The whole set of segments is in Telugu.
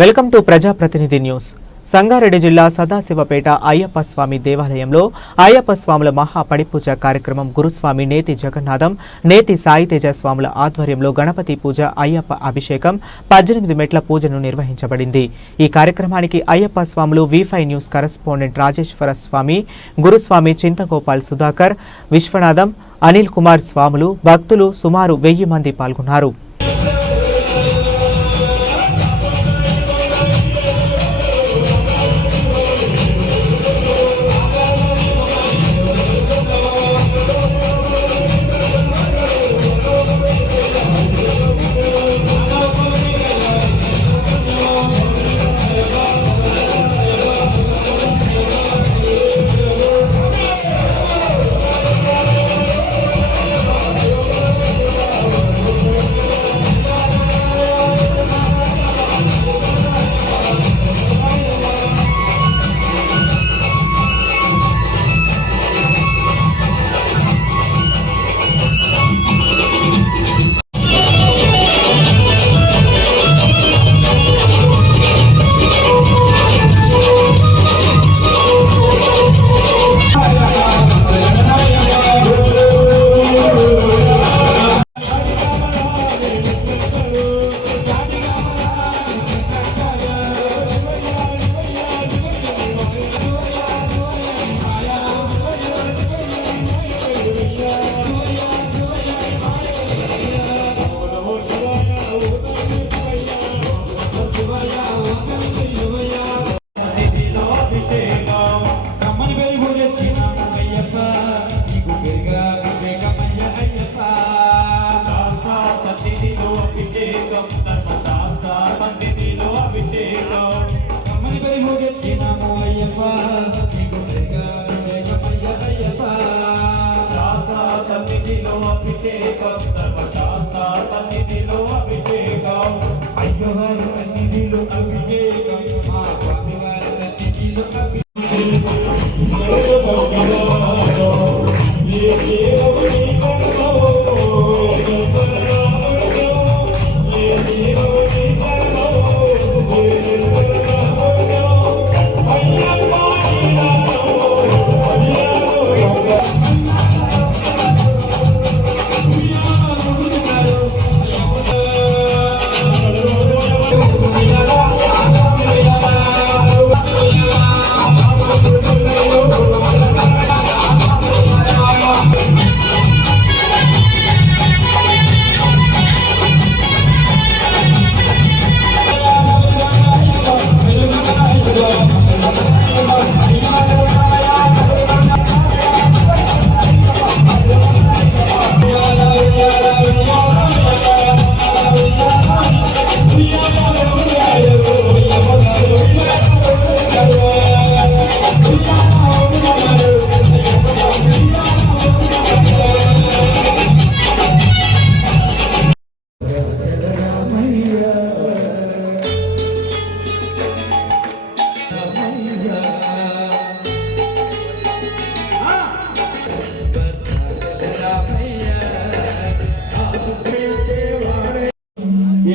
వెల్కమ్ టు ప్రజాప్రతినిధి న్యూస్. సంగారెడ్డి జిల్లా సదాశివపేట అయ్యప్ప స్వామి దేవాలయంలో అయ్యప్ప స్వాముల మహా పడిపూజ కార్యక్రమం గురుస్వామి నేతి జగన్నాథం, నేతి సాయితేజ స్వాముల ఆధ్వర్యంలో గణపతి పూజ, అయ్యప్ప అభిషేకం, 18 మెట్ల పూజను నిర్వహించబడింది. ఈ కార్యక్రమానికి అయ్యప్ప స్వాములు V5 news correspondent Rajeshwara Swami, Guruswami Chintagopal Sudhakar, Vishwanatham, Anil Kumar స్వాములు, భక్తులు సుమారు 1000 మంది పాల్గొన్నారు.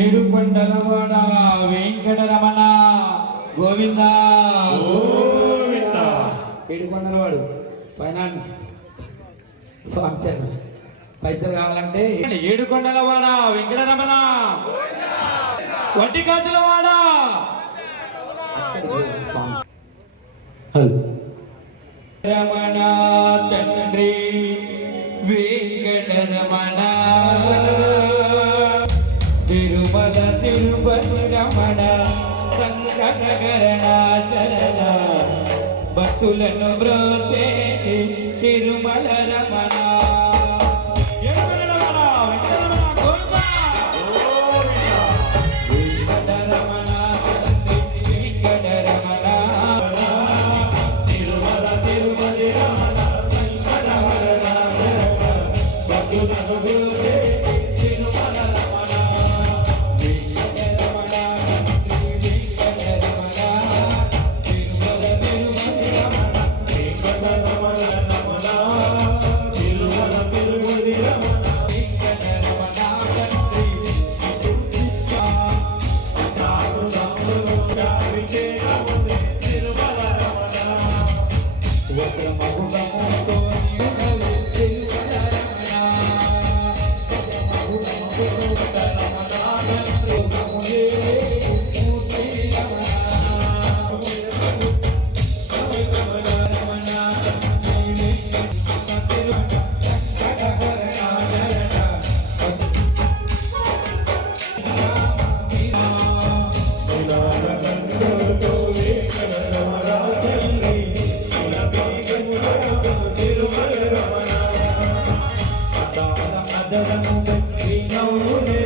ఏడుకొండలవాడ వెంకటరమణ గోవింద గోవింద. ఏడుకొండలవాడు ఫైనాన్స్ స్పాన్సర్. పైసలు కావాలంటే ఏడుకొండలవాడ వెంకటరమణ, వడ్డీ కాజులవాడ రమణ తండ్రి వెంకటరమణ, తిరుమల తిరుపతి రమణ, సంకటకరణ చరణ, భక్తులను బ్రోచే తిరుమల రమణ. మగుగముతో నిండవు తిరుమల రమణ మగుగముతో రమణ రమణే మూర్తి రమణ రమణ రమణ తిరుమల రమణ అదరము వినౌనే